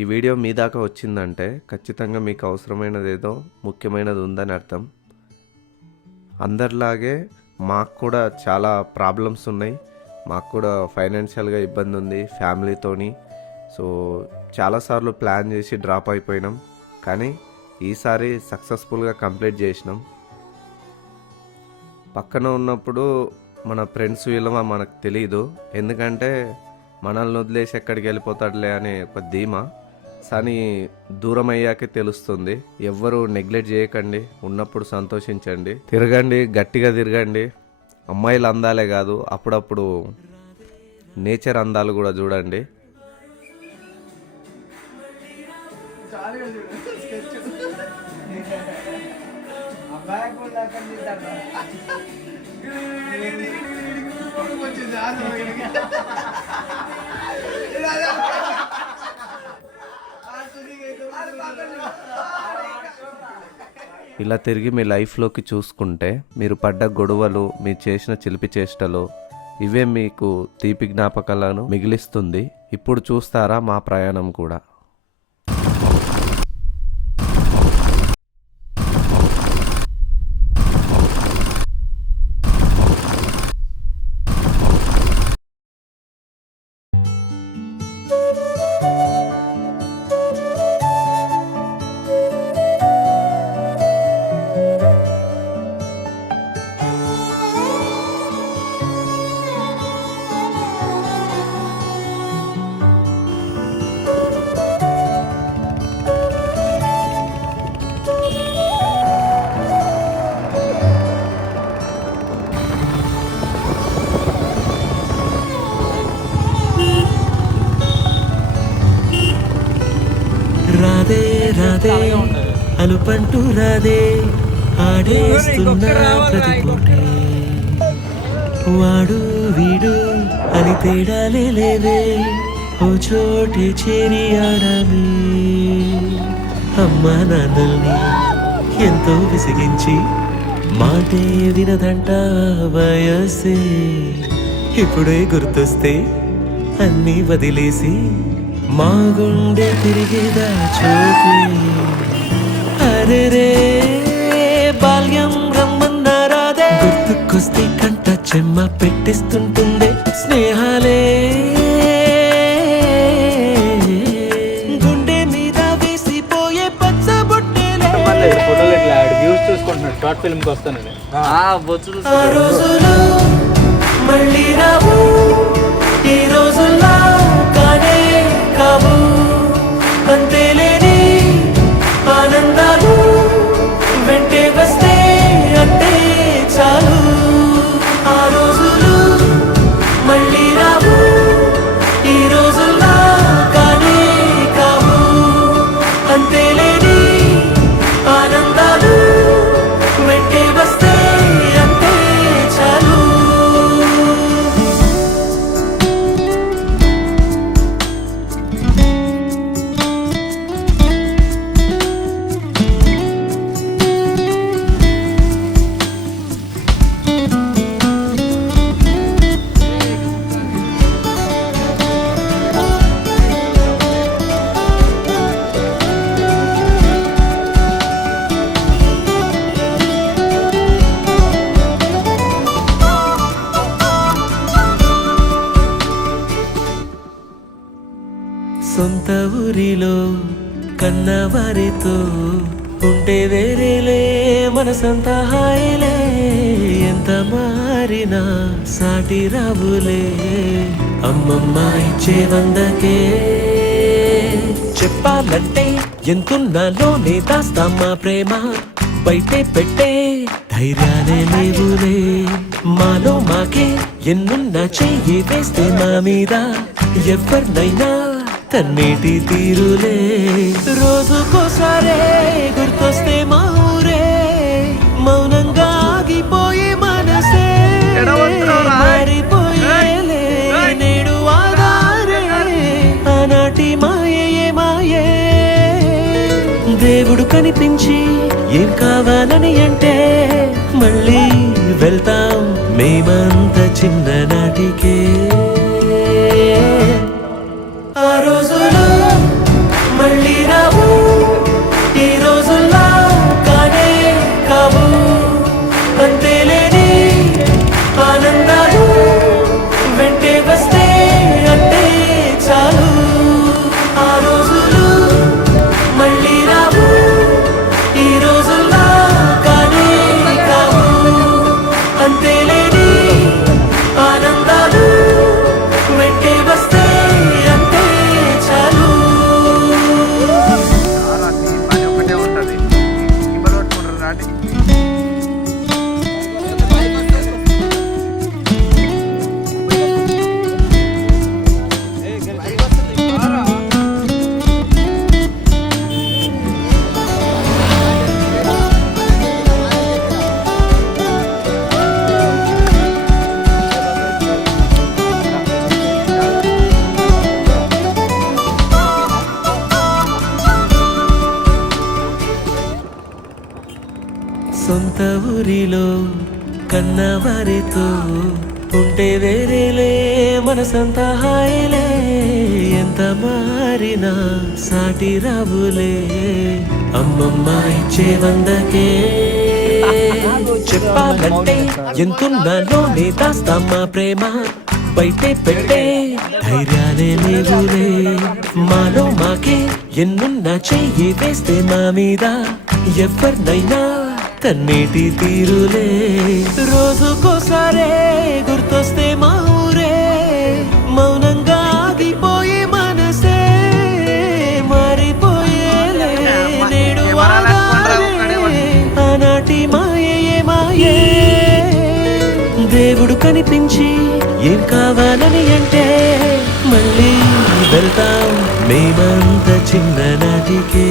ఈ వీడియో మీ దాకా వచ్చిందంటే ఖచ్చితంగా మీకు అవసరమైనదేదో ముఖ్యమైనది ఉందని అర్థం. అందరిలాగే మాకు కూడా చాలా ప్రాబ్లమ్స్ ఉన్నాయి. మాకు కూడా ఫైనాన్షియల్గా ఇబ్బంది ఉంది ఫ్యామిలీతోని. సో చాలాసార్లు ప్లాన్ చేసి డ్రాప్ అయిపోయినాం, కానీ ఈసారి సక్సెస్ఫుల్గా కంప్లీట్ చేసినాం. పక్కన ఉన్నప్పుడు మన ఫ్రెండ్స్ విలువ మనకు తెలియదు, ఎందుకంటే మనల్ని వదిలేసి ఎక్కడికి వెళ్ళిపోతాడులే అనే ఒక ధీమా. కానీ దూరం అయ్యాకే తెలుస్తుంది. ఎవ్వరూ నెగ్లెక్ట్ చేయకండి, ఉన్నప్పుడు సంతోషించండి, తిరగండి, గట్టిగా తిరగండి. అమ్మాయిలు అందాలే కాదు, అప్పుడప్పుడు నేచర్ అందాలు కూడా చూడండి. ఇలా తిరిగి మీ లైఫ్లోకి చూసుకుంటే మీరు పడ్డ గొడవలు, మీరు చేసిన చిలిపి చేష్టలు, ఇవే మీకు తీపి జ్ఞాపకాలను మిగిలిస్తుంది. ఇప్పుడు చూస్తారా మా ప్రయాణం కూడా. రాదే అలుపంటూ రాదే ఆడేస్తున్నా ప్రతి పూటే, వాడు వీడు అని తేడాలే లేవే, ఓ చోటే చేరి ఆడామే. అమ్మా నాన్నల్ని ఎంతో విసిగించి మాటే వినదంట వయసే, ఇప్పుడే గుర్తొస్తే అన్నీ వదిలేసి మా గుండె తిరిగేదా చోటే. అరే రే బాల్యం రమ్మన్నారాదే, గుర్తుకొస్తే కంట చెమ్మ పెట్టిస్తుంటుందే స్నేహాలే, గుండె మీద వేసిపోయే పచ్చబొట్టేలే. షార్ట్ ఫిల్మ్ కి వస్తానండి. ఆ రోజులు మళ్ళీ రావు, ఈ రోజుల్లో కానే కావు, అంతేలేని ఆనందాలు వెంటే వస్తే అంటే చాలు. ఆ రోజులు మళ్ళీ రావు, ఈ రోజుల్లో కానే కావు, అంతేలేని ఆనందాలు వెంటే వస్తే అంటే చాలు. సొంత ఊరిలో కన్నవారితో ఉంటే వేరేలే మనసంతా హాయిలే, ఎంత మారినా సాటి రావులే, అమ్మమ్మ ఇచ్చే వందకే. చెప్పాలంటే ఎంతున్నాలోనే దాస్తామా ప్రేమ, బయటే పెట్టే ధైర్యాలే లేవులే, మాలో మాకే ఎన్నున్నా చెయ్యి వేస్తే మా మీద ఎవరినైనా తన్నేటి తీరులే. రోజుకోసారే గుర్తొస్తే మా ఊరే, మౌనంగా ఆగిపోయే మనసే మారిపోయేలే నేడు ఆధారే, ఆనాటి మాయే మాయే. దేవుడు కనిపించి ఏం కావాలని అంటే మళ్ళీ వెళ్తాం మేమంత చిన్ననాటికే. ఆ రోజులు సొంత ఊరిలో కన్నవారితో ఉంటే వేరేలే మనసంతా హాయిలే ఎంత మారినా సాటి రావులే అమ్మమ్మ ఇచ్చే వందకే చెప్పాలంటే ఎంతున్నాలోనే దాస్తామా ప్రేమ బయటే పెట్టే ధైర్యాలే లేవులే మాలో మాకే ఎన్నున్నా చెయ్యి వేస్తే మా మీద ఎవరినైనా కన్నీటి తీరులే రోజుకోసారే గుర్తొస్తే మా ఊరే మౌనంగా ఆగిపోయే మనసే మారిపోయేలే నేడు ఆనాటి మాయే మాయే దేవుడు కనిపించి ఏం కావాలని అంటే మళ్ళీ వెళ్తాం మేమంత చిన్ననాటికే